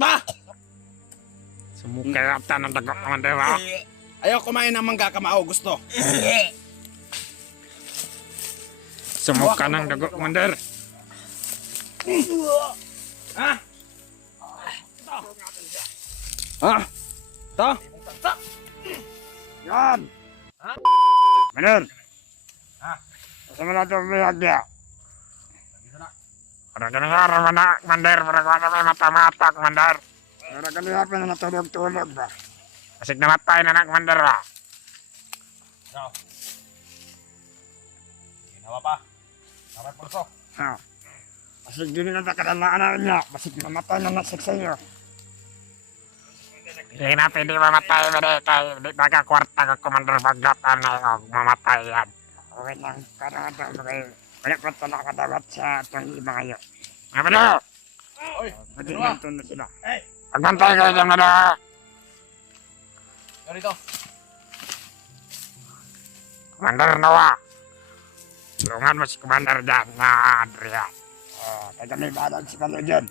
ba? Sumukay ata ng dago, Commander, ha? Ayaw kumain ng mangga kamao, gusto. Sumuka ng dago, Commander. Ha? Ha? Ito? Yan! Ha? Commander! Ha? Kasama na ito bihag niya. Para ganyan na, Commander. Para kung ano may mata-mata, Commander. Para ganyan pa na natulog-tulog ba? Kasi namatay na, Commander, ha? No. Ginawa pa. Dapat pulso. Ha? Kasi hindi na nakadalaan namin niya. Kasi namatay na nasik sa iyo. Hindi na pwede mamatay, Bede. Kaya hindi nakakwarta ka, Commander, Baglatan na mamatay yan. Okay lang. Karang ito, okay. Wala pa ito nakadagat sa itong iba kayo. Mga Bede! Oy, Pwede ano ba? nandun na sila. Hey, Pagbantay kayo dyan, Bede! ganito. Commander Noah! Tulungan mo si Commander dyan na Adrian. Kaya kami balag si Kalo dyan.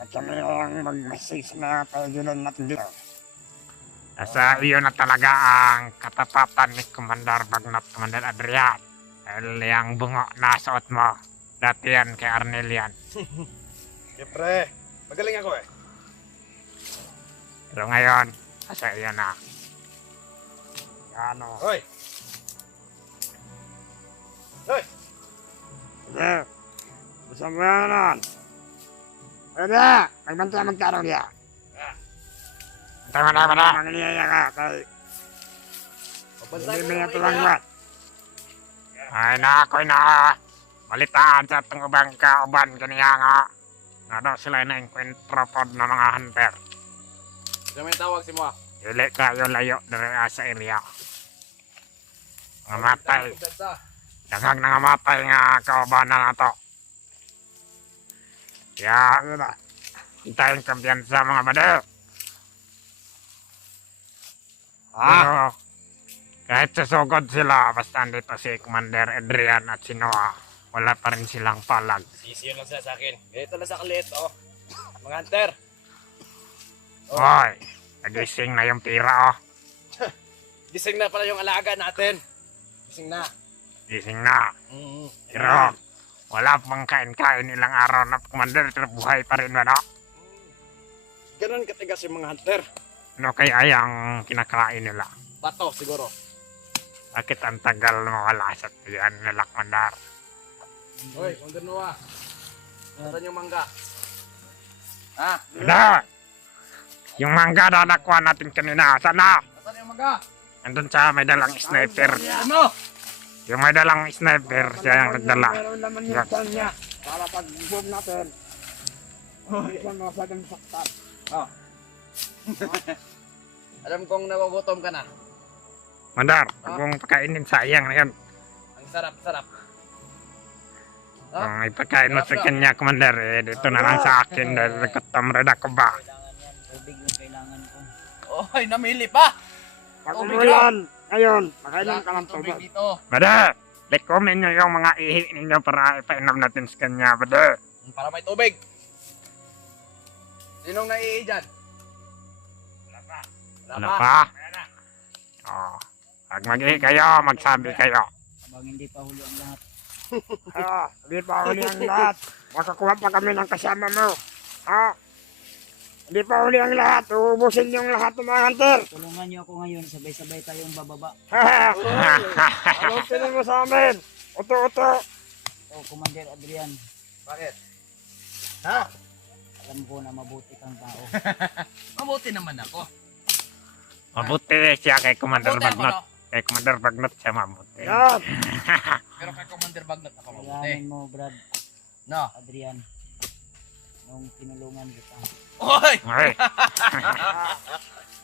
At kami ang mag-message na pagjulan natin dito. Nasa iyo na talaga ang katapatan ni Commander Bagnat, Commander Adrian. Dahil yung bungo na suot mo, dati yan kay Arnelian. Siyempre, magaling ako eh. Pero ngayon, nasa iyo na. Ano? Hoy! Hoy! Sige. Gusto mo yan nun? Pwede! Magbantay magkarong niya. Tama na. Manginiyaya ka kay... Hindi mo yung tulangwan. Ay na, ako'y na... Balitaan sa itong ubang kauban kaniya nga. Na daw sila na enkwentro pod na mga hunter. Ito may tawag si Moa. Dili kayo layo dari sa area. Mga matay. Daghang nangamatay nga kaubanan na to. Kaya, ano na. Hintayin kampiyansa mga badal. Pero, kahit susugod sila, basta andito si Commander Adrian at si Noah, wala pa rin silang palag. Sisiyo lang sila sa akin. Ganito lang sa kalit, oh. Mga hunter. Hoy, nagising na yung tira, oh. Gising na pala yung alaga natin. Gising na. Gising na. Pero, wala pang kain-kain ilang araw na Commander, pero buhay pa rin ba, no? Ganun katigas yung mga hunter. Ano kaya yung kinakain nila? Bato, siguro. Bakit ang tagal mawala sa tiyan nila, Commander? Hoy, Commander Noah. Nasaan yung mangga? Ha? Wala! Yung mangga na nakuha natin kanina, sana? Nasaan yung mangga? Andun sa may dalang sniper. Ano? Yung may dalang sniper, siya yung nagdala. Meron naman yung niya. Para pag-boom natin. Hindi lang masyadong saktan. Oh. Alam kong nagugutom ka na. Mandar, kung pakainin sayang na yan. Ang sarap-sarap. Kung ipakain mo sa kanya, Commander, eh, dito na lang sa akin dahil nagkatamrad ako ba? Tubig yung kailangan ko. Oy, namili pa! Pag umulan, ngayon, makailan ka ng Tubig tubig. dito. Bada, like-comment nyo yung mga ihi ninyo para ipainom natin sa kanya, bada. Para may tubig. Sinong naiihi dyan? Wala pa. Ano pa? Oh, pag mag-ihi kayo, magsabi kayo. Habang hindi pa huli ang lahat. Hindi pa huli ang lahat. Makakuha pa kami ng kasama mo. Hindi pa huli ang lahat. Uubusin yung lahat ng mga hunter. Tulungan niyo ako ngayon, sabay-sabay tayong bababa. Anong tingin mo sa amin? Uto-uto. O, Commander Adrian, Bakit? Ha? alam ko na mabuti kang tao. Mabuti naman ako. Mabuti siya kay Commander Mabuti ako, Bagnot. no? Kay Commander Bagnot siya mabuti. Pero kay Commander Bagnot ako mabuti. Kailangan mo, Brad No. Adrian, nung tinulungan kita. Oy! Okay.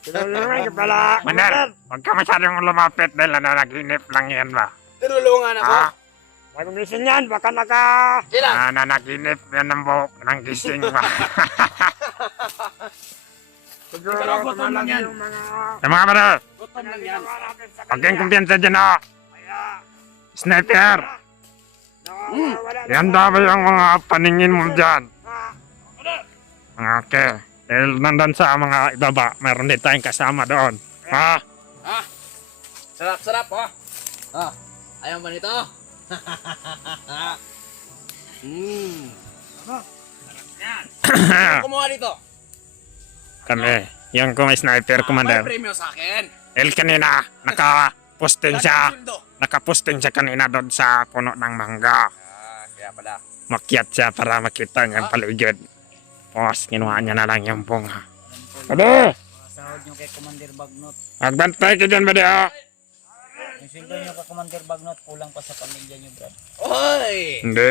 Tinulungan ka pala. Commander, huwag ka masyadong lumapit dahil nanaginip lang yan ba? Tinulungan ako. Huwag gising yan, baka Ilan? nanaginip yan ng buhok ng gising ba? Siguro Pero gutom lang yan. Sa mga brother, Gutom lang yan. huwag kayong kumpiyansa dyan oh. Sniper! Yan daw yung mga paningin mo dyan. Okay. Dahil nandun sa mga ibaba, meron din tayong kasama doon. Ha? Sarap, ha? Ayaw ba nito? Kumuha dito. Kami, yung kung sniper May commander. premyo sa akin. El kanina, nakaposting siya. Sweldo. Nakaposting siya kanina doon sa puno ng mangga. Kaya pala. Makyat siya para makita niya ang paligid. Tapos, kinuha niya na lang yung bunga. Alam ko, Bade! sahod nyo kay Commander Bagnot. Magbantay ka dyan, Bade, ha? Yung sweldo nyo kay Commander Bagnot, kulang pa sa pamilya nyo, Brad. Oy! Hindi.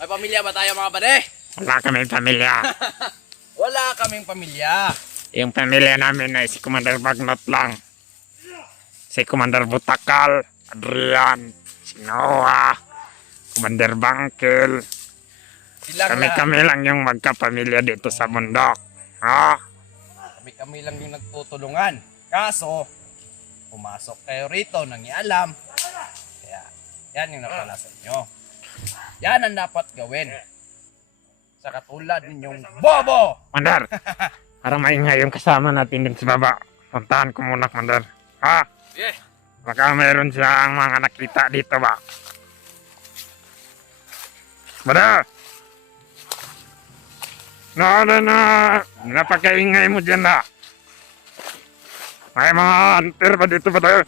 May pamilya ba tayo mga bade? Wala kami pamilya. Wala kaming pamilya. Yung pamilya namin ay si Commander Bagnot lang. Si Commander Butakal, Adrian, si Noah, Commander Bangkel. Silang lahat. Kami-kami lang yung magkapamilya dito sa bundok. Ha? Kami lang yung nagtutulungan. Kaso, pumasok kayo rito nang ialam. Kaya, yan yung napala sa inyo. Yan ang dapat gawin. Sa katulad ninyong bobo! Commander, para maingay yung kasama natin din sa baba. Puntahan ko muna, Commander. Ha? Yeah. Baka mayroon siyang mga nakita dito ba? Commander! Napakaingay mo dyan na. May mga hunter ba dito ba tayo?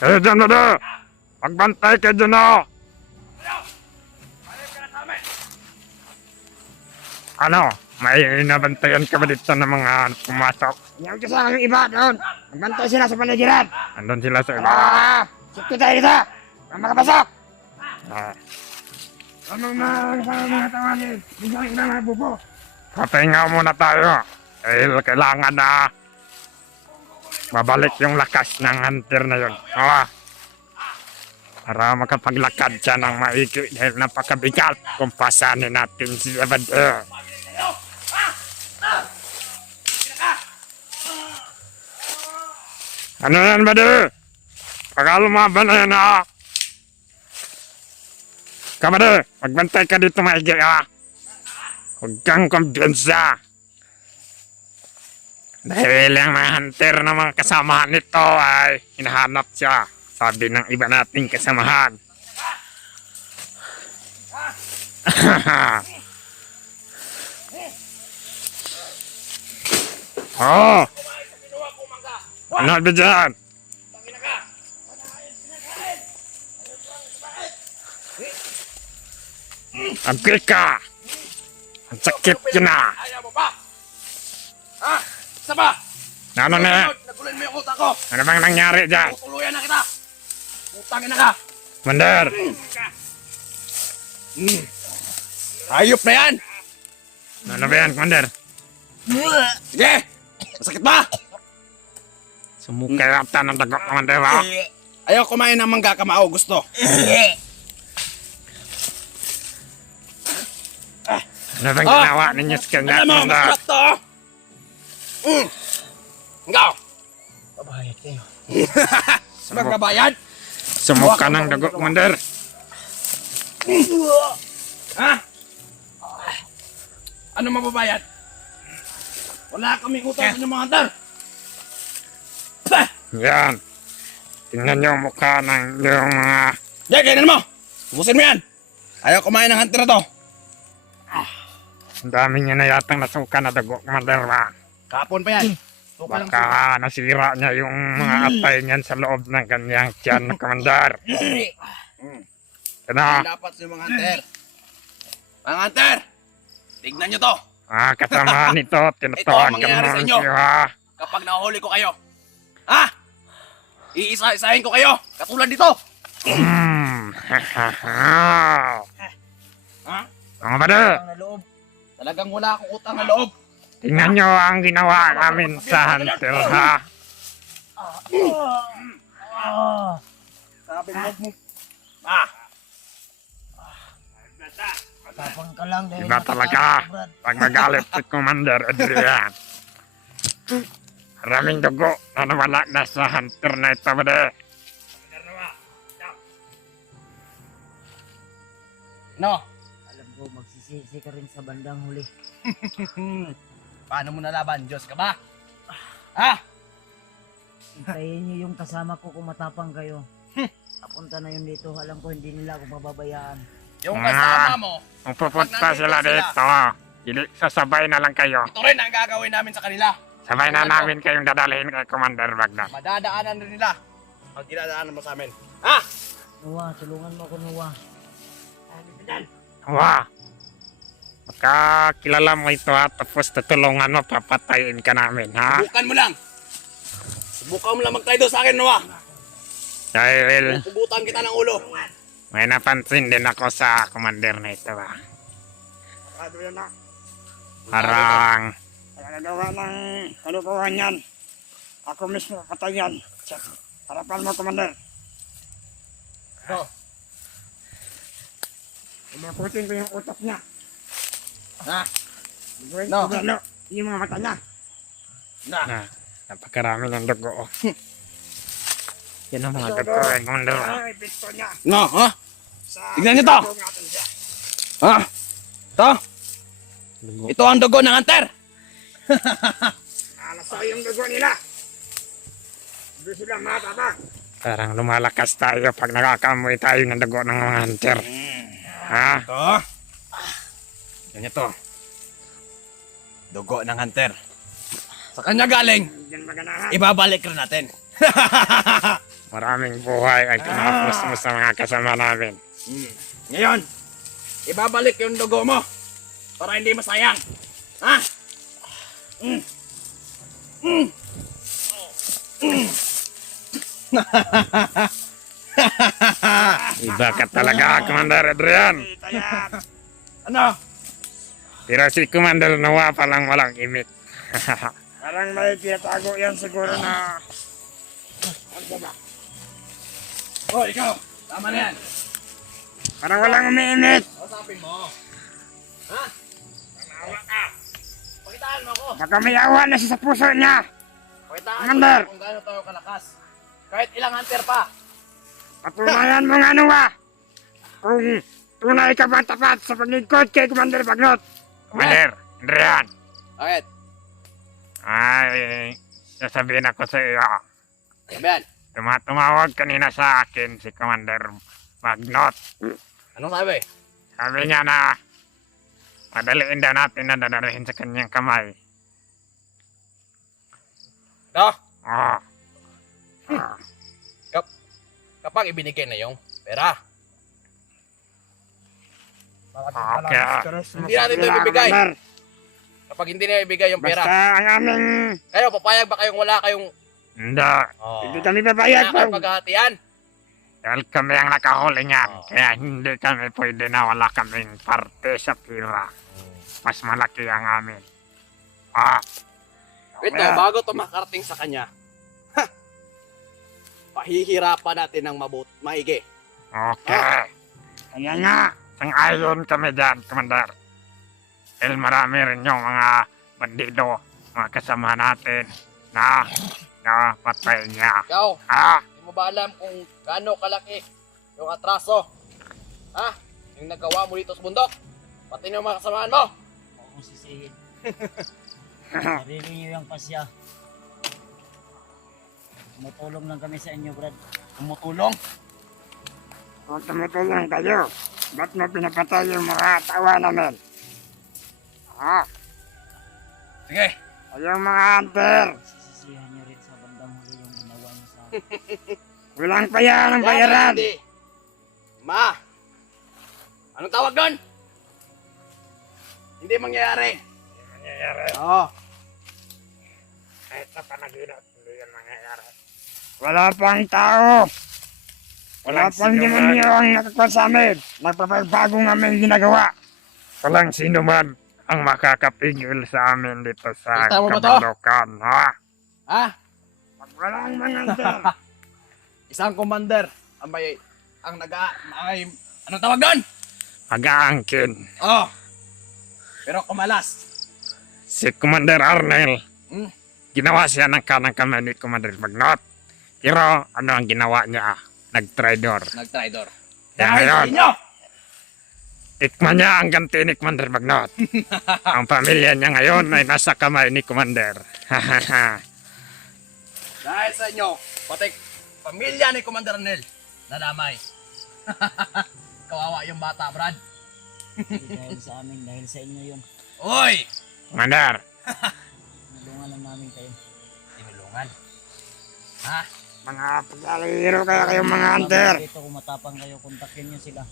Kayo dyan ba tayo? Magbantay kayo dyan na. Ano? May nabantayan ka ba dito ng mga pumasok? Yung sa yung iba doon. Nagbantay sila sa paligiran. Andun sila sa iba. Sikti tayo dito. Ang makapasok. Ah, Anong mga tawagin? Bigyan yung mga bubo. papahinga muna tayo. Dahil kailangan na mabalik yung lakas ng hunter na yun. Para makapaglakad siya ng maigi dahil napakabigat kung pasanin natin si Abad. Ano yan, Bade? Pagka lumaban na yan, ha? Kabade, magbantay ka dito maigi, ha? Huwag kang kumpiyansa. Dahil ang mga hunter na mga kasamahan nito ay hinahanap siya. Sabi ng iba nating kasamahan. Oh! Ano ba dyan? Ang ka! Ang sakit yun na! Ayaw mo pa? Ha? Isa ba? Ano na? Nagulin mo yung utak ko. Ano bang nangyari dyan? Tutuluyan na kita. Utangin na ka. Mander! Hayop na yan. Ano ba yan, Mander? Sige. Masakit ba? Sumukay ata ng dagok ng Mander, ha? Ayaw kumain ng mangga kamao. Gusto. Ano bang ginawa ninyo sa kanya, Alam mo, Mander? masarap to. Ikaw. Pabayad kayo. Magbabayad? Sumuka ng dagok, Mander. Ha? Ano mababayad? Wala kaming utang sa inyong mga hunter. Bah! Yan. Tingnan niyo ang mukha ng yung mga... Yan, ganyan mo. Ubusin mo yan. Ayaw kumain ng hunter na to. Ang dami niya na yatang nasuka na dagok, Mander, ha? Kapon pa yan. Suka lang suka. Baka nasira niya yung mga atay niyan sa loob ng kanyang tiyan, Commander. Ano? Dapat sa mga hunter. Mga hunter! Tignan nyo to. Kasama nito, Ito ang tinutuan ka mangyayari sa naman inyo. siya, ha? Kapag nahuli ko kayo. Ha? Iisa-isahin ko kayo. Katulad dito. Ha? Mga bada, Ang naloob. Talagang wala akong utang na loob. tingnan nyo ang ginawa namin sa hunter, ha? Sabi mo. Ah. Tapon ka lang dahil Iba talaga. Brad. Pag magalit si Commander Adrian. Maraming dugo na nawala na sa hunter na ito, bada. No? Alam ko, magsisisi ka rin sa bandang huli. Paano mo nalaban? Diyos ka ba? Ha? Hintayin niyo yung kasama ko kung matapang kayo. Papunta na yun dito. Alam ko hindi nila ako mababayaan. Yung kasama mo, Kung pupunta Pag nandito sila dito, hindi, sasabay na lang kayo. ito rin ang gagawin namin sa kanila. Sabay na namin kayong dadalhin kay Commander Bagnot. Madadaanan rin nila. Pag dinadaanan mo sa amin. Ha? Noah, tulungan mo ako, Noah. Wah! Magkakilala mo ito ha, tapos tutulungan mo, papatayin ka namin ha. Subukan mo lang. Subukan mo lang mag-try sa akin, Noah. Dahil Pugutan kita ng ulo. may napansin din ako sa commander na ito ha. Ano yan na? Parang Kaya nagawa ng kalukuhan yan. Ako mismo patay yan. Sa harapan mo, Commander. No. Umaputin ko yung utak niya. Ha? Gawin No. ko gano. Yung mga mata niya. Na. napakarami ng dugo. Yan ang mga dugo ng commander. Ay, pisto niya. No, ha? Sa Tignan niyo to. dugo natin siya. Ha? Ito? Ito ang dugo ng hunter. Nalasa yung dugo nila. Hindi sila matabang. Parang lumalakas tayo pag nakakamoy tayo ng dugo ng mga hunter. Ha? Ito. Yan ito. Dugo ng hunter. Sa kanya galing, Yan maganahan. ibabalik rin natin. Maraming buhay ang tinapos mo sa mga kasama namin. Ngayon, ibabalik yung dugo mo para hindi masayang. Ha? Iba ka talaga, Commander Adrian. Kita yan. Ano? Pero si Commander Noah palang walang imik. Parang may tinatago yan siguro na... Ano ba? Oh, ikaw. Tama na yan. Parang walang umiinit. Kausapin mo. Ha? Tanawa ka. Pakitaan mo ako. Baka may awa na siya sa puso niya. Pakitaan Commander. mo kung gaano tayo kalakas. Kahit ilang hunter pa. Patunayan mo nga Noah. Kung tunay ka ba tapat sa paglingkod kay Commander Bagnot. Commander Adrian, Bakit? ay sasabihin ako sa iyo. Sabihan. Tumawag kanina sa akin si Commander Bagnot. Anong sabi? Sabi niya na madaliin daw natin na dadalhin sa kanyang kamay. No? Oh, Kapag ibinigay na yung pera. okay. Hindi natin ito ibibigay. Kapag hindi na ibigay yung Basta pera. ang aming... Kayo, papayag ba kayong wala kayong... Hindi. Oh. Hindi kami babayad Wala pa. kayong paghahatian? Dahil kami ang nakahuli niyan. Oh. Kaya hindi kami pwede na wala kaming parte sa pira. Mas malaki ang amin. Ah, Ito, Kaya- bago ito makarating sa kanya, pahihirapan natin ng maigi. okay. Kaya nga. Sang-ayon kami dyan, Commander. Dahil marami rin yung mga bandido, mga kasama natin na patay niya. Ikaw, Ha? hindi mo ba alam kung gaano kalaki yung atraso? Ha? Yung nagawa mo dito sa bundok? Pati na yung mga kasamahan mo? Huwag mong sisihin. Sarili niyo yung pasya. Tumutulong lang kami sa inyo, Brad. Tumutulong? Kung tumutulong kayo, ba't mo pinapatay yung mga tawa namin? Ah, Sige. yung mga hunter. Sisisihan niyo rin sa bandang huli yung ginawa niyo sa akin. Kulang pa yan ang bayaran. Hindi. Ma! Anong tawag doon? Hindi mangyayari. Nangyayari. Oo. Kahit sa panaginip, hindi yan mangyayari. Wala pang tao. Wala Walang pang sino man. demonyo ang nakakuha sa amin. Nagpapabago ng aming ginagawa. Walang sino man ang makakapigil sa amin dito sa Kita mo ba to? kabandukan. Ha? Ha? Pag walang mga hunter, Isang commander ang anong tawag doon? Mag-aangkin. Oo. Pero kumalas. Si Commander Arnel, Hmm? ginawa siya ng kanang kamay ni Commander Bagnot. Pero ano ang ginawa niya? Nag-traidor. Nag-tridor. Yan Dahil ngayon. sa inyo, Tikman niya ang ganti ni Commander Bagnot. Ang pamilya niya ngayon ay nasa kamay ni Commander. Dahil sa inyo, pati pamilya ni Commander Arnel, nadamay. Kawawa yung bata, Brad. Hindi dahil sa amin, dahil sa inyo yun. Oy! Commander, Nalungan lang namin kayo. Tinulungan. Ha? Mga paglalihiro kaya kayong mga hunter. Dito kung matapang kayo, kontakin nyo sila.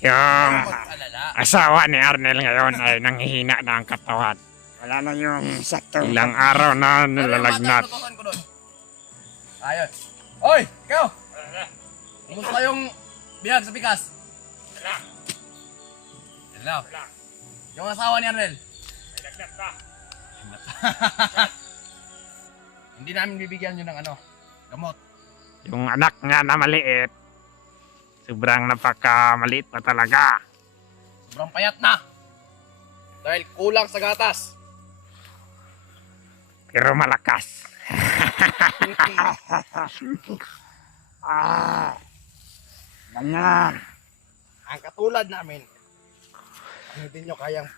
yung Mag-alala. asawa ni Arnel ngayon ay nanghihina na ang katawan. Wala na yung sakto. Ilang araw na Ano yung nilalagnat. bata nutusan ko doon? Ayun. Oy! Ikaw! Pumunta kayong bihag sa pikas. Hello. Yung asawa ni Arnel. Hindi namin bibigyan nyo ng ano, gamot. Yung anak nga na maliit, sobrang napakamaliit pa talaga. Sobrang payat na. Dahil kulang sa gatas. Pero malakas. Ah, ganyan. Ang katulad namin, ang hindi nyo kayang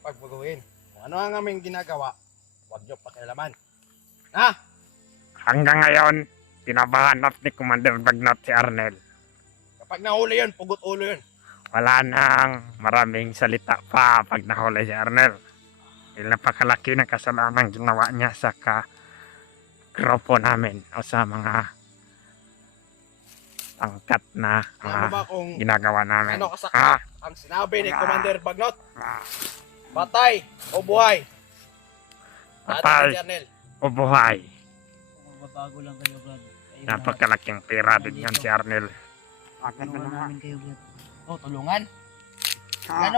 pagbaguhin. Kung ano ang aming ginagawa, huwag nyo pakialaman. Ha? Hanggang ngayon, pinabahanap ni Commander Bagnot si Arnel. Kapag nahuli yun, pugot ulo yun. Wala nang maraming salita pa pag nahuli si Arnel. Dahil napakalaki ng kasalanan ginawa niya sa grupo namin o sa mga pangkat na Alam mo ba kung ginagawa namin. ano kasakit ang sinabi ni Commander Bagnot? Patay o buhay? Patay. Dati si Arnel. O buhay. Kung magbabago lang kayo, Brad. Kayo Napakalaking pera din yan si Arnel. Bakit na tulungan naman? namin kayo, Brad. Oh, tulungan. Ah,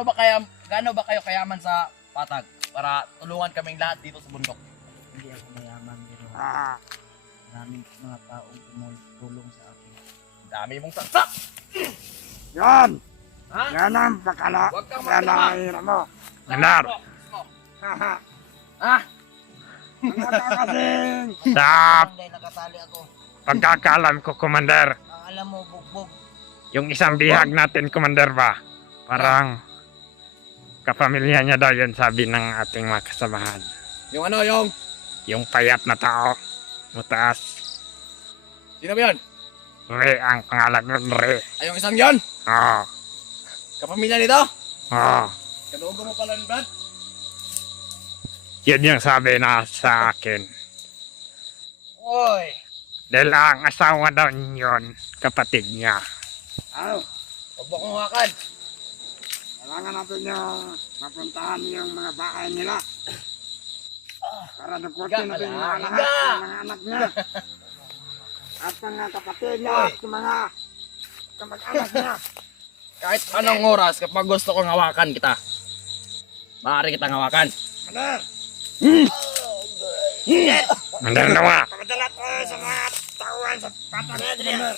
Gaano ba kayo kayaman sa patag para tulungan kaming lahat dito sa bundok? Hindi ako mayaman, pero ah, maraming mga taong tumulong sa akin. Ang dami mong saksak! yan! Ha? Yan ang pakala. Huwag kang Yan ang magtama. mahirap mo. Andar. Haha. Ha? Ano ka kasing? Sa Dahil nakatali ako. pagkakaalam ko, Commander, Ang alam mo, bugbog. yung isang bihag natin, Commander ba? Parang kapamilya niya daw yun, sabi ng ating mga kasamahan. Yung ano, yung... Yung payat na tao, mataas. Sino ba yun? Re ang pangalan nun, Re. Ay, yung isang yon? Oo. Kapamilya nito? Oo. Kadugo mo pala ni Brad? Yun yung sabi na sa akin. Oy! Dahil ang asawa daw yun, kapatid niya. Aw, Huwag mo kong hawakan. kailangan natin yung mapuntahan yung mga bahay nila. Para dukutin natin yung mga lahat, yung mga anak niya. At mga kapatid niya, at yung mga kamag-anak niya. Kahit anong oras, kapag gusto kong hawakan kita, maaari kitang hawakan. Maner, Mandar nawa. papadala tayo sa mga tauhan sa patag. Maner,